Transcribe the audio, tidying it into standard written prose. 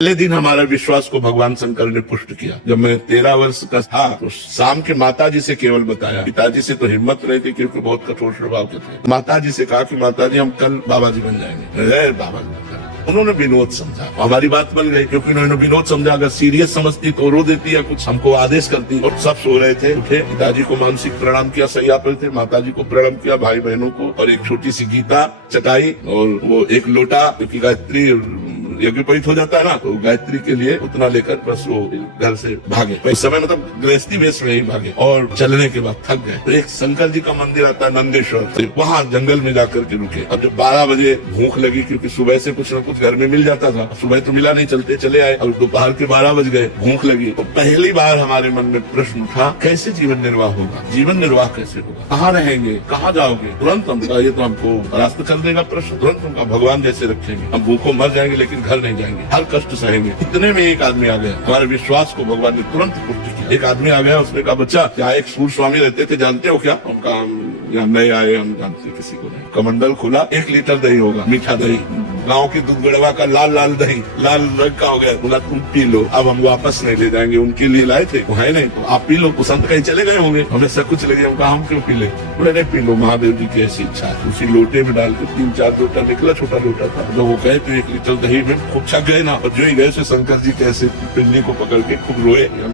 पहले दिन हमारा विश्वास को भगवान शंकर ने पुष्ट किया। जब मैं 13 वर्ष का था तो शाम के माताजी से केवल बताया। पिताजी से तो हिम्मत नहीं थी क्योंकि बहुत कठोर स्वभाव के थे। माताजी से कहा कि माताजी हम कल बाबा जी बन जाएंगे। बाबा जी उन्होंने विनोद समझा, हमारी बात बन गई क्योंकि उन्होंने विनोद समझा। अगर सीरियस समझती तो रो देती या कुछ हमको आदेश करती। और सब सो रहे थे, उठे, पिताजी को मानसिक प्रणाम किया, सैया पर थे, माताजी को प्रणाम किया, भाई बहनों को, और एक छोटी सी गीता चटाई और वो एक लोटा, क्योंकि गायत्री यज्ञोपवीत हो जाता है ना, तो गायत्री के लिए उतना लेकर बस वो घर से भागे। इस समय मतलब गृहस्थी वेश में ही भागे और चलने के बाद थक गए। तो एक शंकर जी का मंदिर आता है नंदेश्वर, तो वहाँ जंगल में जाकर के रुके। अब जब 12 बजे भूख लगी, क्योंकि सुबह से कुछ न कुछ घर में मिल जाता था, सुबह तो मिला नहीं, चलते चले आए। और दोपहर के 12 बज गए, भूख लगी। तो पहली बार हमारे मन में प्रश्न उठा, कैसे जीवन निर्वाह होगा, जीवन निर्वाह कैसे होगा, कहाँ रहेंगे, कहाँ जाओगे। तुरंत हम ये तो हमको रास्ता चल देगा प्रश्न, तुरंत उनका भगवान जैसे रखेंगे, हम भूखों मर जाएंगे लेकिन घर नहीं जाएंगे, हर कष्ट सहेंगे। इतने में एक आदमी आ गया, हमारे विश्वास को भगवान ने तुरंत पुष्ट किया। एक आदमी आ गया, उसने कहा, बच्चा यहाँ एक सूर स्वामी रहते थे, जानते हो क्या? उनका यहाँ नए आए, हम जानते किसी को नहीं। कमंडल खुला, 1 लीटर दही होगा, मीठा दही, गांव की दूध गड़वा का लाल लाल दही, लाल रंग का हो गया। बोला तुम पी लो, अब हम वापस नहीं ले जाएंगे, उनके लिए लाए थे, वो है नहीं, तो आप पी लो। कुसंत कहीं चले गए होंगे, हमें सब कुछ लगे, हम कहा हम क्यों पी ले? बोले नहीं पी लो, महादेव जी की ऐसी इच्छा है। उसी लोटे में डाल के 3-4 लोटा निकला, छोटा लोटा था। जब वो गए तो 1 लीटर दही में खूब छक गए ना, और जो ही गए से शंकर जी कैसे पिल्ली को पकड़ के खूब रोए।